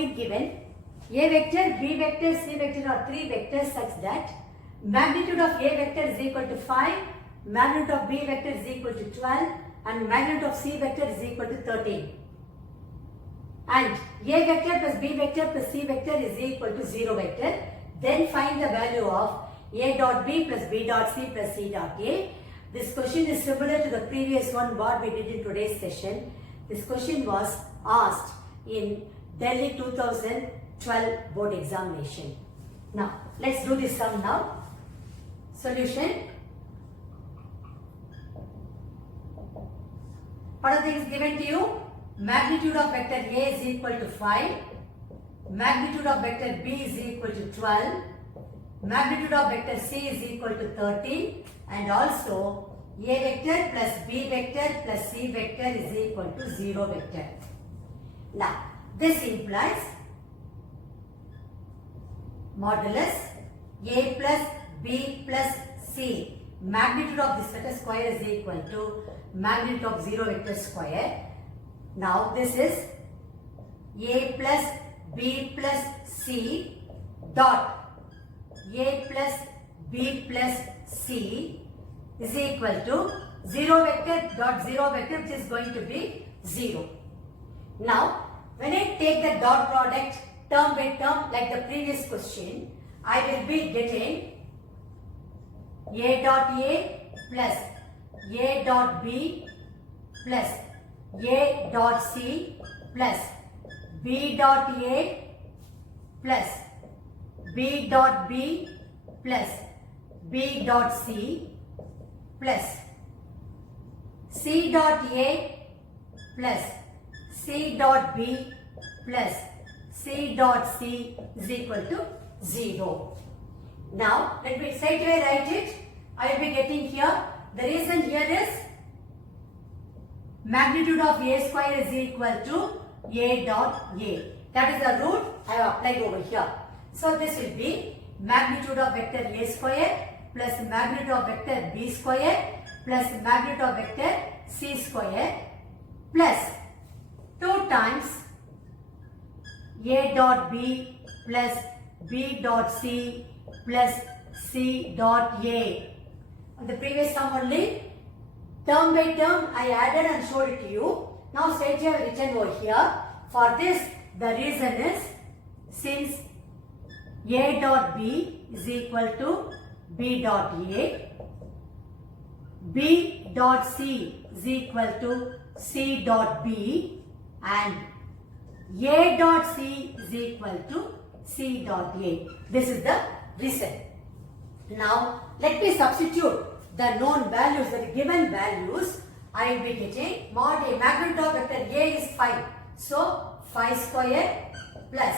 been given. A vector, B vector, C vector are three vectors such that magnitude of A vector is equal to 5, magnitude of B vector is equal to 12 and magnitude of C vector is equal to 13. And A vector plus B vector plus C vector is equal to 0 vector. Then find the value of A dot B plus B dot C plus C dot A. This question is similar to the previous one what we did in today's session. This question was asked in Delhi 2012 board examination. Now, let's do this sum now. Solution. What are things given to you? Magnitude of vector A is equal to 5. Magnitude of vector B is equal to 12. Magnitude of vector C is equal to 13. And also A vector plus B vector plus C vector is equal to 0 vector. Now, this implies modulus A plus B plus C. Magnitude of this vector square is equal to magnitude of 0 vector square. Now, this is A plus B plus C dot A plus B plus C is equal to 0 vector dot 0 vector, which is going to be 0. Now, when I take the dot product term by term like the previous question, I will be getting A dot A plus A dot B plus A dot C plus B dot A plus B dot B plus B dot C plus C dot A plus C dot B plus C dot C is equal to 0. Now, let me straight away write it. I will be getting here. The reason here is magnitude of A square is equal to A dot A. That is the rule I have applied over here. So, this will be magnitude of vector A square plus magnitude of vector B square plus magnitude of vector C square plus 2 times A dot B plus B dot C plus C dot A. On the previous sum only, term by term I added and showed it to you. Now straight I have written over here. For this, the reason is since A dot B is equal to B dot A, B dot C is equal to C dot B and A dot C is equal to C dot A. This is the reason. Now, let me substitute the known values, the given values. I will be getting mod A. Magnitude of vector A is 5. So, 5 square plus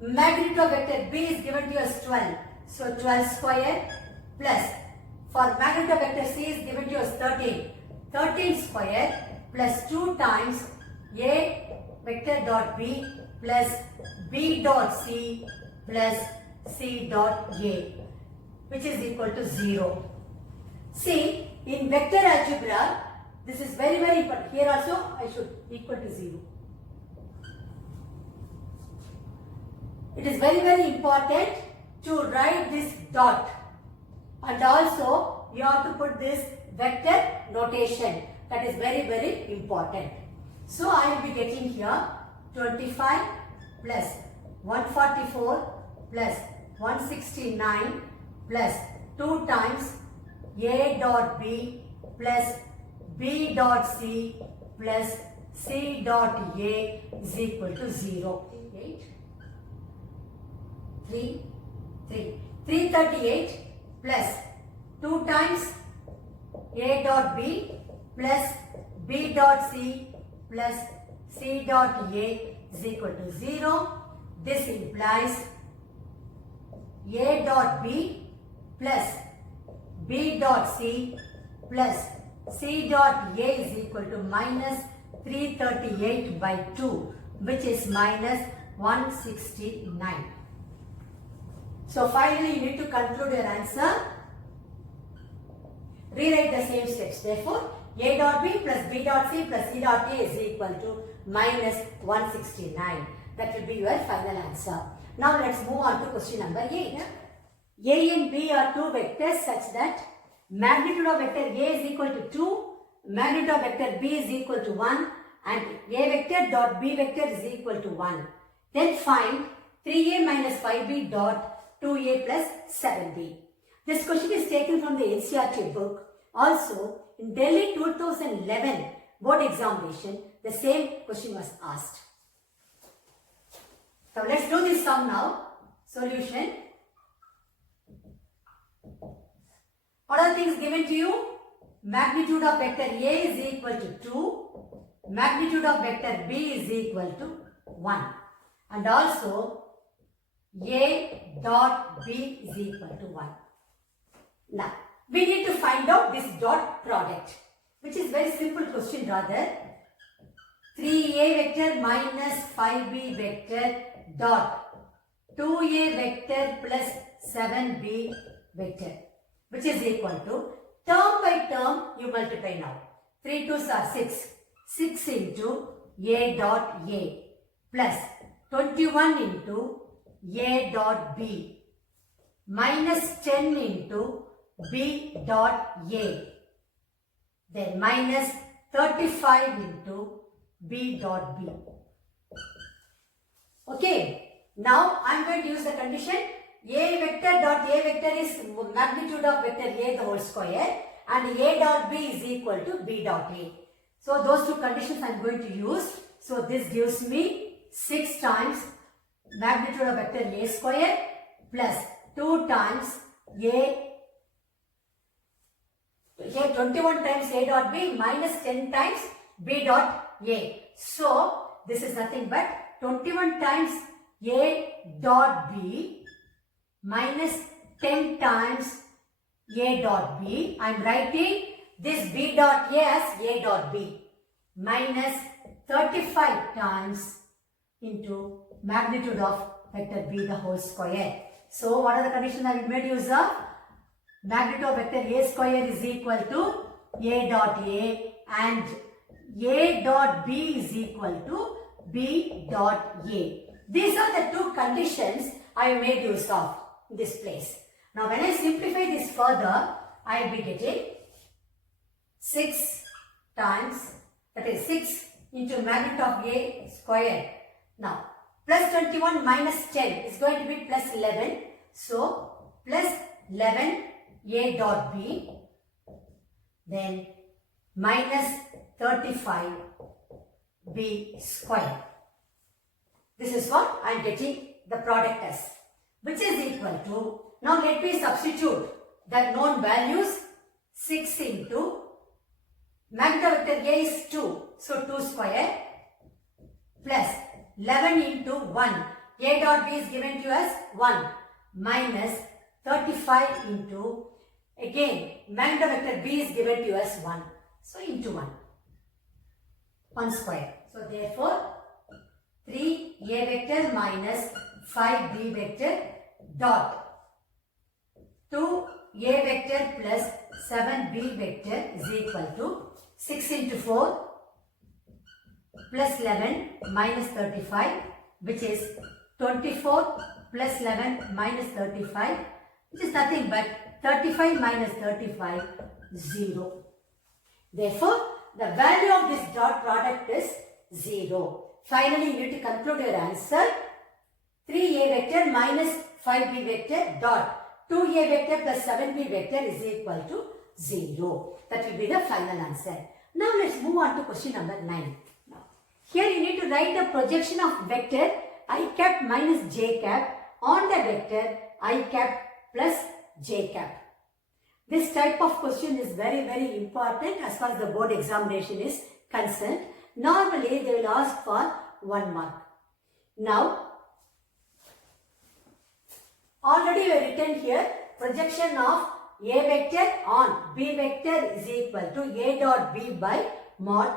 magnitude of vector B is given to you as 12. So, 12 square plus for magnitude of vector C is given to you as 13. 13 square plus 2 times A vector dot B plus B dot C plus C dot A, which is equal to 0. See, in vector algebra, this is very important. Here also I should equal to 0. It is very important to write this dot, and also you have to put this vector notation. That is very important. So I will be getting here 25 plus 144 plus 169 plus 2 times A dot B plus B dot C plus C dot A is equal to 0. 338 plus 2 times A dot B plus B dot C plus C dot A is equal to 0. This implies A dot B plus B dot C plus C dot A is equal to minus 338 by 2, which is minus 169. So finally you need to conclude your answer. Rewrite the same steps. Therefore, A dot B plus B dot C plus C dot A is equal to minus 169. That will be your final answer. Now let's move on to question number 8. A and B are two vectors such that magnitude of vector A is equal to 2, magnitude of vector B is equal to 1, and A vector dot B vector is equal to 1. Then find 3A minus 5B dot 2A plus 7B. This question is taken from the NCERT book. Also, in Delhi 2011 board examination, the same question was asked. So let's do this sum now. Solution. What are the things given to you? Magnitude of vector A is equal to 2. Magnitude of vector B is equal to 1. And also A dot B is equal to 1. Now, we need to find out this dot product, which is very simple question rather. 3A vector minus 5B vector dot 2A vector plus 7B vector, which is equal to, term by term you multiply now. 3 2s are 6. 6 into A dot A plus 21 into A dot B minus 10 into B dot A, then minus 35 into B dot B. Okay, now I am going to use the condition A vector dot A vector is magnitude of vector A the whole square and A dot B is equal to B dot A. So those two conditions I am going to use. So this gives me 6 times magnitude of vector A square plus 2 times A, here 21 times A dot B minus 10 times B dot A. So this is nothing but 21 times A dot B minus 10 times A dot B. I am writing this B dot A as A dot B minus 35 times into magnitude of vector B the whole square. So what are the conditions I will made use of? Magnitude of vector A square is equal to A dot A and A dot B is equal to B dot A. These are the two conditions I made use of in this place. Now when I simplify this further, I will be getting 6 times, that is 6 into magnitude of A square. Now plus 21 minus 10 is going to be plus 11. So plus 11 A dot B, then minus 35 B square. This is what I am getting the product as, which is equal to, now let me substitute the known values. 6 into magnitude vector A is 2, so 2 square plus 11 into 1, A dot B is given to us 1 minus 35 into, again magnitude vector B is given to us 1, so into 1 square. So therefore 3A vector minus 5B vector dot 2A vector plus 7B vector is equal to 6 into 4 plus 11 minus 35, which is 24 plus 11 minus 35, which is nothing but 35 minus 35, 0. Therefore, the value of this dot product is 0. Finally, you need to conclude your answer. 3A vector minus 5B vector dot 2A vector plus 7B vector is equal to 0. That will be the final answer. Now let's move on to question number 9. Now, here you need to write the projection of vector I cap minus j cap on the vector I cap plus j cap. This type of question is very important as far as the board examination is concerned. Normally they will ask for 1 mark. Now already we have written here projection of A vector on B vector is equal to A dot B by mod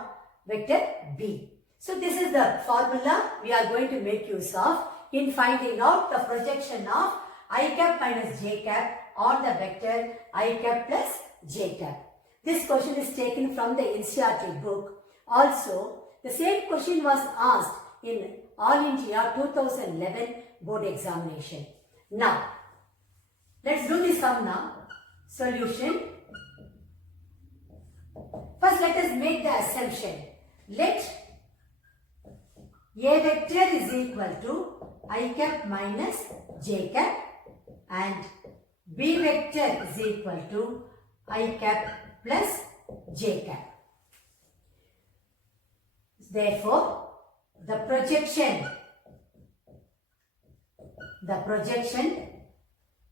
vector B. So this is the formula we are going to make use of in finding out the projection of I cap minus j cap on the vector I cap plus j cap. This question is taken from the NCERT book. Also, the same question was asked in All India 2011 board examination. Now, let's do this sum now. Solution. First, let us make the assumption. Let A vector is equal to I cap minus j cap and B vector is equal to I cap plus j cap. Therefore, the projection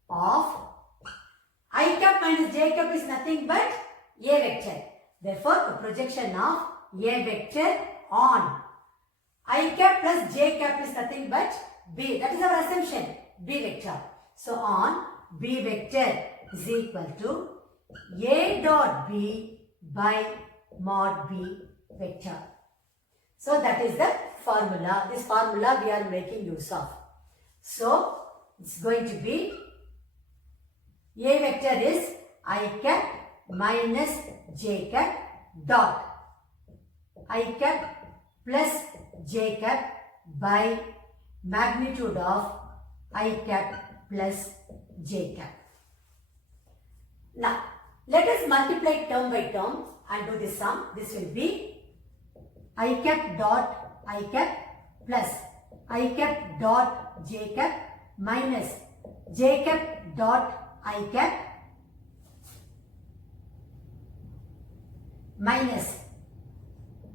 of I cap minus j cap is nothing but A vector. Therefore, the projection of A vector on I cap plus j cap is nothing but B. That is our assumption. B vector. So, on B vector is equal to A dot B by mod B vector. So, that is the formula. This formula we are making use of. So, it's going to be A vector is I cap minus j cap dot I cap plus j cap by magnitude of I cap plus j cap. Now, let us multiply term by term and do this sum. This will be I cap dot I cap plus I cap dot j cap minus j cap dot I cap minus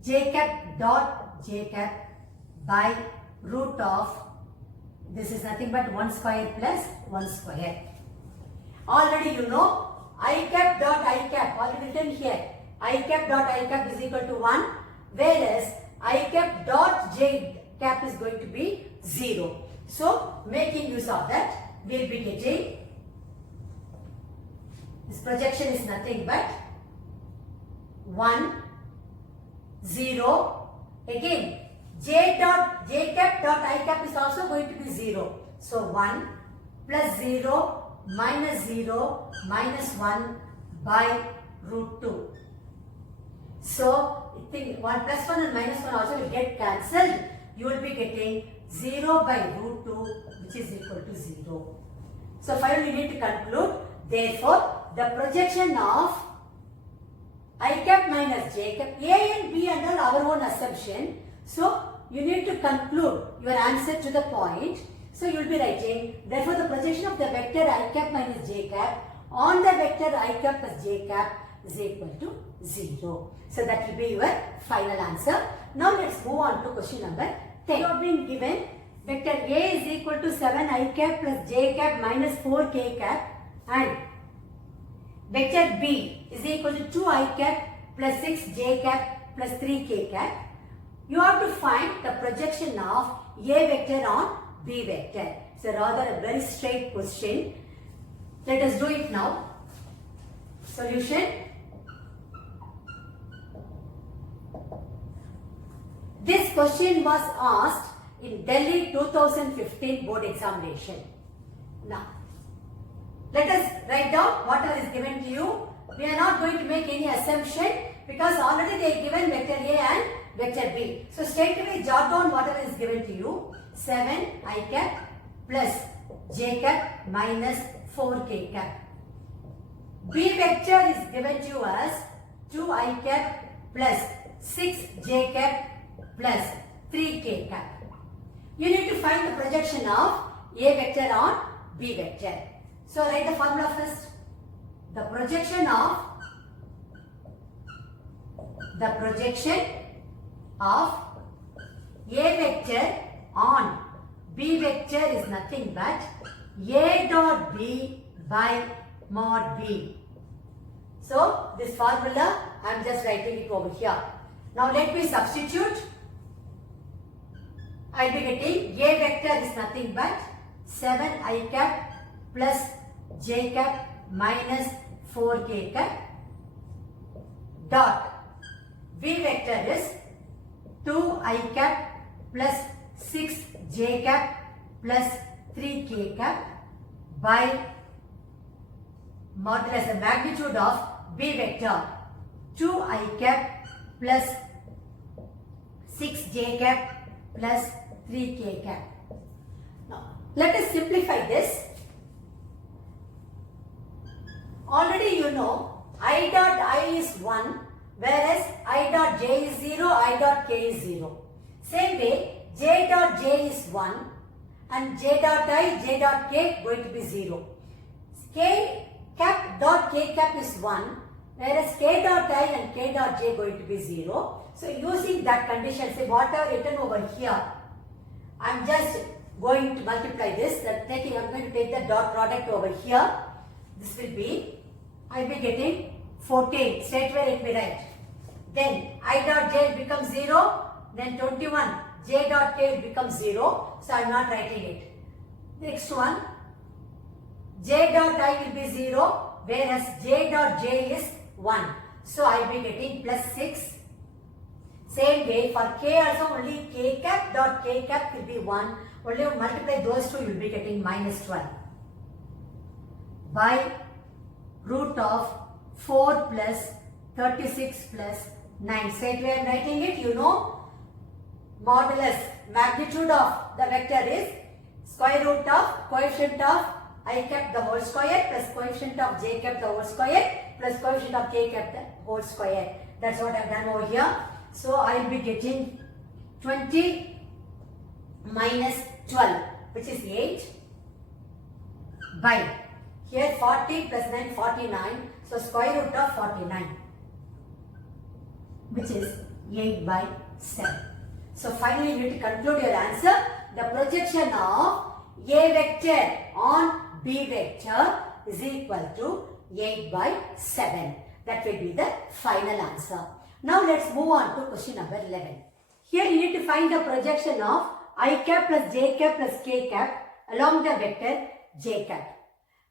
j cap dot j cap by root of, this is nothing but 1 square plus 1 square. Already you know I cap dot I cap, already written here, I cap dot I cap is equal to 1, whereas I cap dot j cap is going to be 0. So, making use of that, we will be getting, this projection is nothing but 1, 0, again j cap dot I cap is also going to be 0. So, 1 plus 0 minus 0 minus 1 by root 2. So, I think 1 plus 1 and minus 1 also will get cancelled. You will be getting 0 by root 2 which is equal to 0. So, finally we need to conclude. Therefore, the projection of I cap minus j cap, A and B under our own assumption. So, you need to conclude your answer to the point. So, you will be writing, therefore, the projection of the vector I cap minus j cap on the vector I cap plus j cap is equal to 0. So, that will be your final answer. Now, let's move on to question number 10. You have been given vector A is equal to 7 I cap plus j cap minus 4 k cap and vector B is equal to 2 I cap plus 6 j cap plus 3 k cap. You have to find the projection of A vector on B vector. It's rather a very straight question. Let us do it now. Solution. This question was asked in Delhi 2015 board examination. Now, let us write down whatever is given to you. We are not going to make any assumption because already they are given vector A and vector B. So, straight away jot down whatever is given to you. 7 I cap plus j cap minus 4 k cap. B vector is given to us 2 I cap plus 6 j cap plus 3 k cap. You need to find the projection of A vector on B vector. So, write the formula first. The projection of A vector on B vector is nothing but A dot B by mod B. So, this formula I am just writing it over here. Now, let me substitute. I will be getting A vector is nothing but 7 I cap plus j cap minus 4 k cap dot B vector is 2 I cap plus 6 j cap plus 3 k cap by modulus the magnitude of B vector 2 I cap plus 6 j cap plus 3k cap. Now, let us simplify this. Already you know I dot I is 1, whereas I dot j is 0, I dot k is 0. Same way, j dot j is 1 and j dot I, j dot k going to be 0. K cap dot k cap is 1, whereas k dot I and k dot j going to be 0. So using that condition, say what I have written over here, I am just going to multiply this. I am going to take the dot product over here. This will be, I will be getting 14, straight away let me write. Then I dot j becomes 0, then 21, j dot k becomes 0, so I am not writing it. Next one, j dot I will be 0, whereas j dot j is 1. So I will be getting plus 6. Same way for k also only k cap dot k cap will be 1. Only multiply those two you will be getting minus 12. By root of 4 plus 36 plus 9. Straight way I am writing it, you know, modulus, magnitude of the vector is square root of coefficient of I cap the whole square plus coefficient of j cap the whole square plus coefficient of k cap the whole square. That's what I have done over here. So I will be getting 20 minus 12, which is 8, by here 40 plus 9, 49. So square root of 49, which is 8 by 7. So finally you need to conclude your answer. The projection of A vector on B vector is equal to 8 by 7. That will be the final answer. Now let's move on to question number 11. Here you need to find the projection of I cap plus j cap plus k cap along the vector j cap.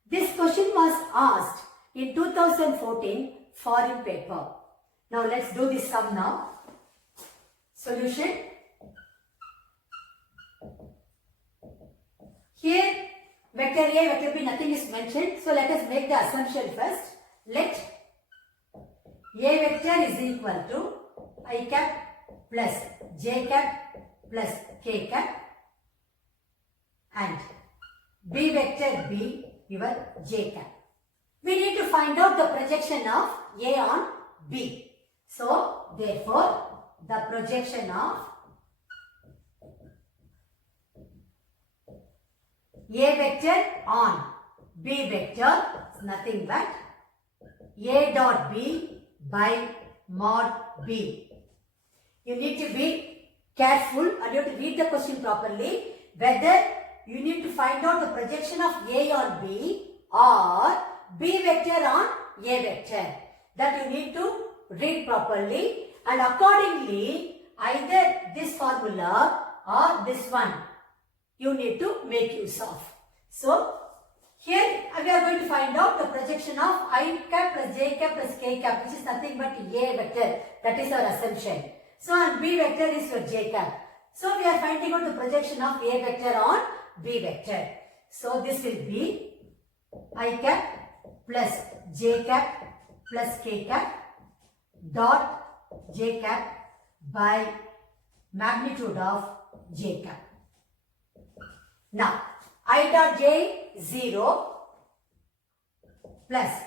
This question was asked in 2014 foreign paper. Now let's do this sum now. Solution. Here vector A, vector B, nothing is mentioned. So let us make the assumption first. Let A vector is equal to I cap plus j cap plus k cap and B vector B your j cap. We need to find out the projection of A on B. So therefore the projection of A vector on B vector is nothing but A dot B by mod B. You need to be careful and you have to read the question properly, whether you need to find out the projection of A on B or B vector on A vector. That you need to read properly, and accordingly either this formula or this one you need to make use of. So here we are going to find out the projection of I cap plus j cap plus k cap, which is nothing but A vector. That is our assumption. So and B vector is your j cap. So we are finding out the projection of A vector on B vector. So this will be I cap plus j cap plus k cap dot j cap by magnitude of j cap. Now I dot j 0 plus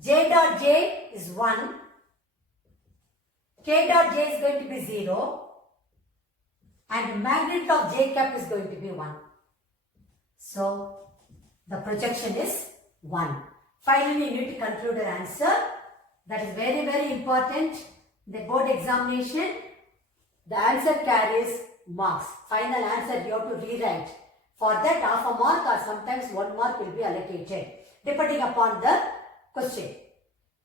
j dot j is 1, k dot j is going to be 0 and magnitude of j cap is going to be 1. So the projection is 1. Finally you need to conclude your answer. That is very, very important. The board examination, the answer carries marks. Final answer you have to rewrite. For that half a mark or sometimes 1 mark will be allocated depending upon the question.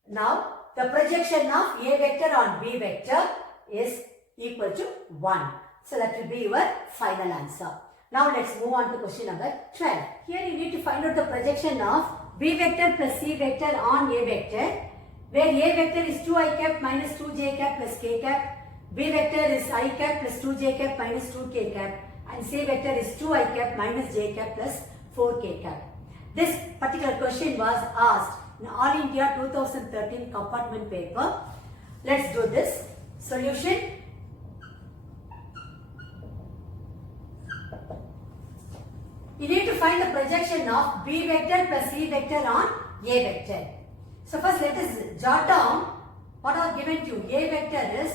Now the projection of A vector on B vector is equal to 1. So that will be your final answer. Now let's move on to question number 12. Here you need to find out the projection of B vector plus C vector on A vector, where A vector is 2i cap minus 2j cap plus k cap, B vector is I cap plus 2j cap minus 2k cap, and C vector is 2i cap minus j cap plus 4k cap. This particular question was asked in All India 2013 compartment paper. Let's do this. Solution. find the projection of B vector plus C vector on A vector. So first let us jot down what are given to you. A vector is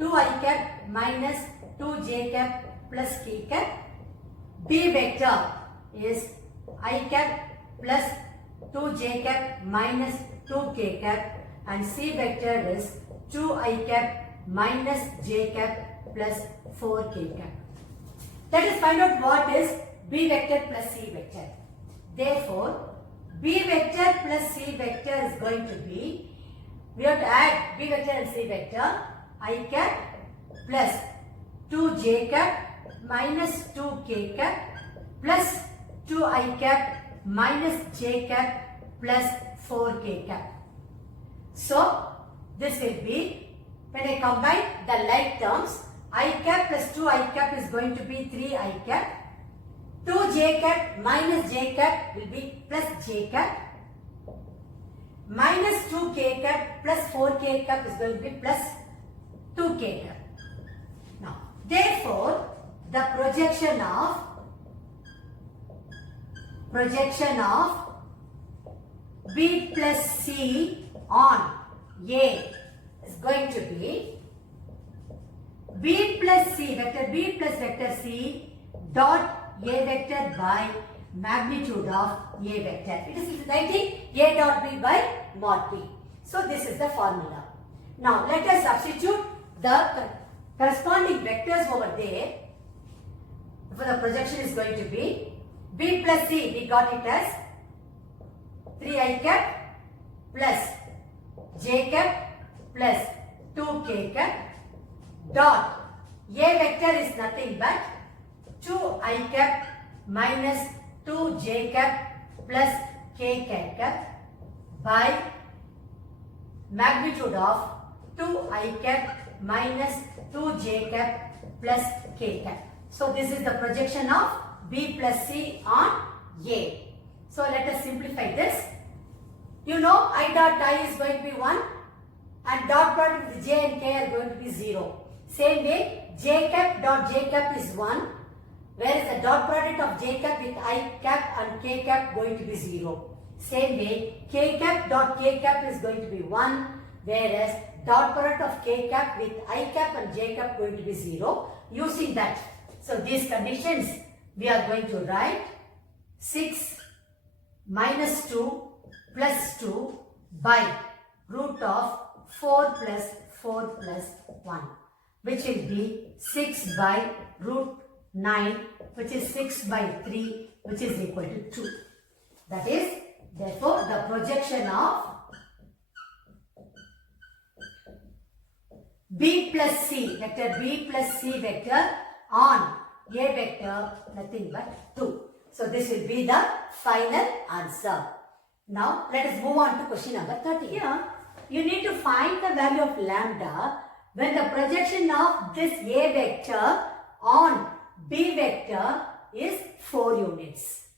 2i cap minus 2j cap plus k cap. B vector is I cap plus 2j cap minus 2k cap, and C vector is 2i cap minus j cap plus 4k cap. Let us find out what is B vector plus C vector. Therefore, B vector plus C vector is going to be, we have to add B vector and C vector, I cap plus 2j cap minus 2k cap plus 2i cap minus j cap plus 4k cap. So, this will be, when I combine the like terms, I cap plus 2i cap is going to be 3i cap. 2j cap minus j cap will be plus j cap. Minus 2k cap plus 4k cap is going to be plus 2k cap. Now, therefore, the projection of B plus C on A is going to be B plus C, vector B plus vector C dot A vector by magnitude of A vector. It is writing A dot B by mod B. So this is the formula. Now let us substitute the corresponding vectors over there. For the projection is going to be B plus C, we got it as 3i cap plus j cap plus 2k cap dot A vector is nothing but 2i cap minus 2j cap plus k cap by magnitude of 2i cap minus 2j cap plus k cap. So this is the projection of B plus C on A. So let us simplify this. You know I dot I is going to be 1 and dot product with j and k are going to be 0. Same way j cap dot j cap is 1, whereas the dot product of j cap with I cap and k cap going to be 0. Same way k cap dot k cap is going to be 1, whereas dot product of k cap with I cap and j cap going to be 0. Using that, so these conditions we are going to write 6 minus 2 plus 2 by root of 4 plus 4 plus 1, which will be 6 by root 9, which is 6 by 3, which is equal to 2. That is, therefore, the projection of B plus C, vector B plus C vector on A vector, nothing but 2. So this will be the final answer. Now let us move on to question number 30. Here you need to find the value of lambda when the projection of this A vector on B vector is 4 units.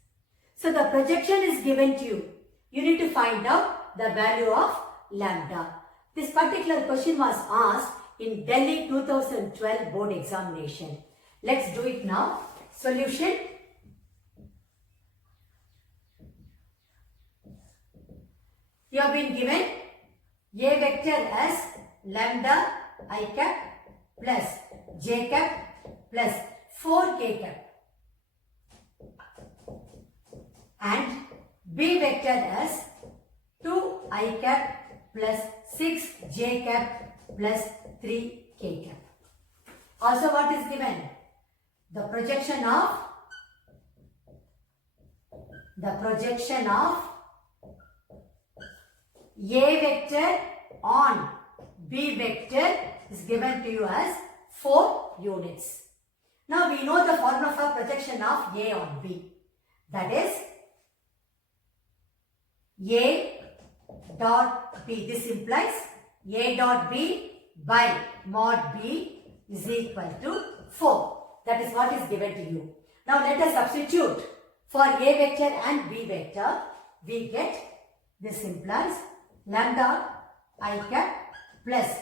So the projection is given to you. You need to find out the value of lambda. This particular question was asked in Delhi 2012 board examination. Let's do it now. Solution. You have been given A vector as lambda I cap plus j cap plus 4k cap and B vector as 2i cap plus 6j cap plus 3k cap. Also what is given? The projection of A vector on B vector is given to you as 4 units. Now we know the formula for projection of A on B. That is A dot B. This implies A dot B by mod B is equal to 4. That is what is given to you. Now let us substitute for A vector and B vector. We get, this implies lambda I cap plus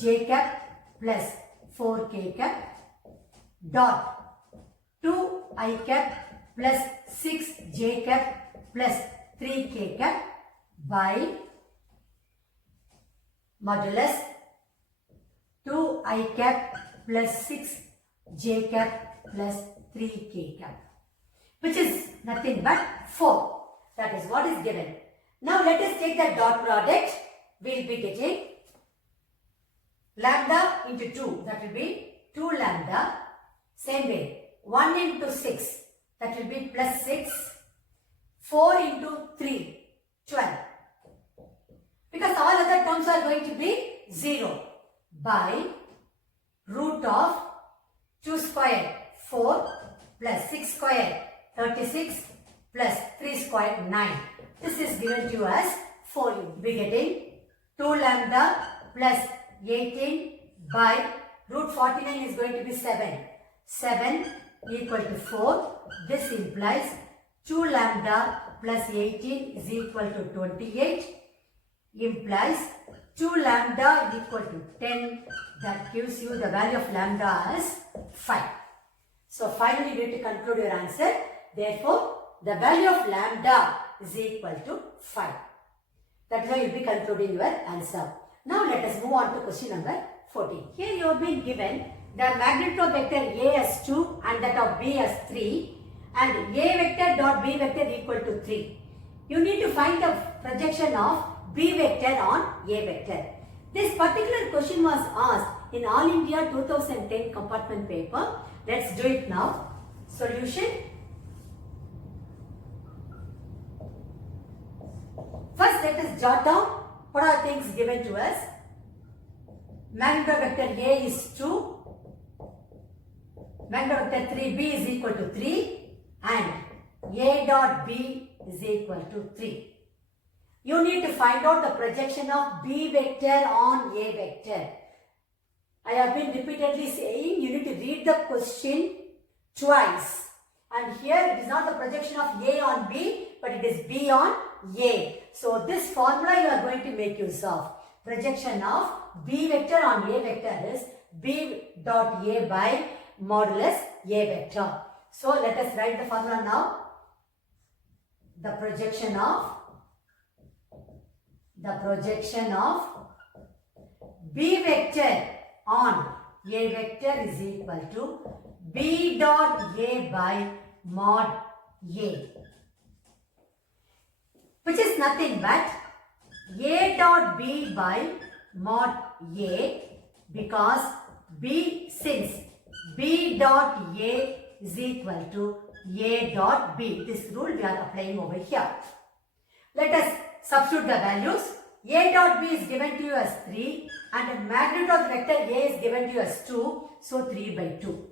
j cap plus 4k cap dot 2i cap plus 6j cap plus 3k cap by modulus 2I cap plus 6j cap plus 3k cap, which is nothing but 4. That is what is given. Now let us take the dot product. We will be getting lambda into 2. That will be 2 lambda. Same way. 1 into 6. That will be plus 6. 4 into 3. 12. Because all other terms are going to be 0. By root of 2 square 4 plus 6 square 36 plus 3 square 9. This is given to us 4. You will be getting 2 lambda plus 18 by root 49 is going to be 7. 7 equal to 4. This implies 2 lambda plus 18 is equal to 28. Implies 2 lambda equal to 10. That gives you the value of lambda as 5. So finally you need to conclude your answer. Therefore, the value of lambda is equal to 5. That is how you will be concluding your answer. Now let us move on to question number 14. Here you have been given the magnitude of vector A as 2 and that of B as 3 and A vector dot B vector equal to 3. You need to find the projection of B vector on A vector. This particular question was asked in All India 2010 compartment paper. Let's do it now. Solution. First let us jot down what are things given to us. Magnitude of vector A is 2. Magnitude of vector 3B is equal to 3 and A dot B is equal to 3. You need to find out the projection of B vector on A vector. I have been repeatedly saying you need to read the question twice. And here it is not the projection of A on B, but it is B on A. So this formula you are going to make use of. Projection of B vector on A vector is B dot A by modulus A vector. So let us write the formula now. The projection of B vector on A vector is equal to B dot A by mod A, which is nothing but A dot B by mod A, because since B dot A is equal to A dot B. This rule we are applying over here. Let us substitute the values. A dot B is given to you as 3 and the magnitude of the vector A is given to you as 2. So 3 by 2.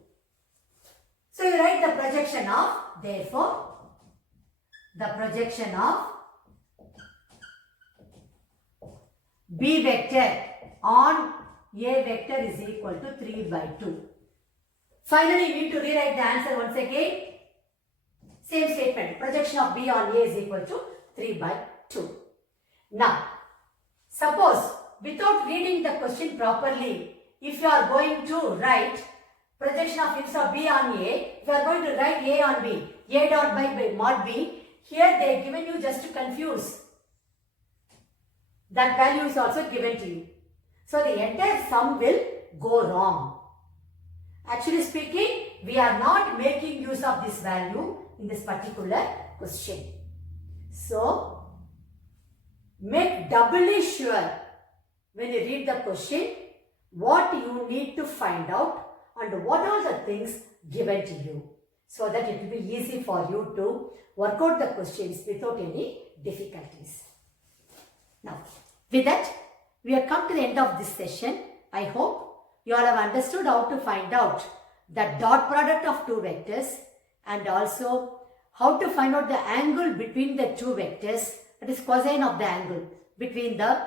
So you write the projection of, therefore, the projection of B vector on A vector is equal to 3 by 2. Finally, you need to rewrite the answer once again. Same statement. Projection of B on A is equal to 3 by 2. Now, suppose without reading the question properly, if you are going to write projection of instead of B on A, if you are going to write A on B, A dot by mod B, here they are given you just to confuse. That value is also given to you. So the entire sum will go wrong. Actually speaking, we are not making use of this value in this particular question. So, make doubly sure when you read the question what you need to find out and what are the things given to you, so that it will be easy for you to work out the questions without any difficulties. Now, with that, we have come to the end of this session. I hope you all have understood how to find out the dot product of two vectors and also how to find out the angle between the two vectors, that is cosine of the angle between the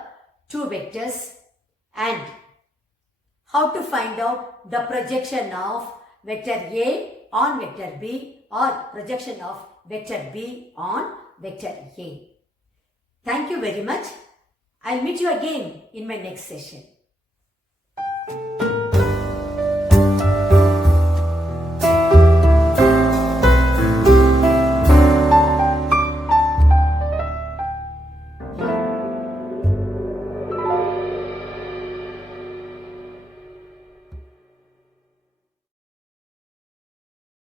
two vectors, and how to find out the projection of vector A on vector B or projection of vector B on vector A. Thank you very much. I'll meet you again in my next session.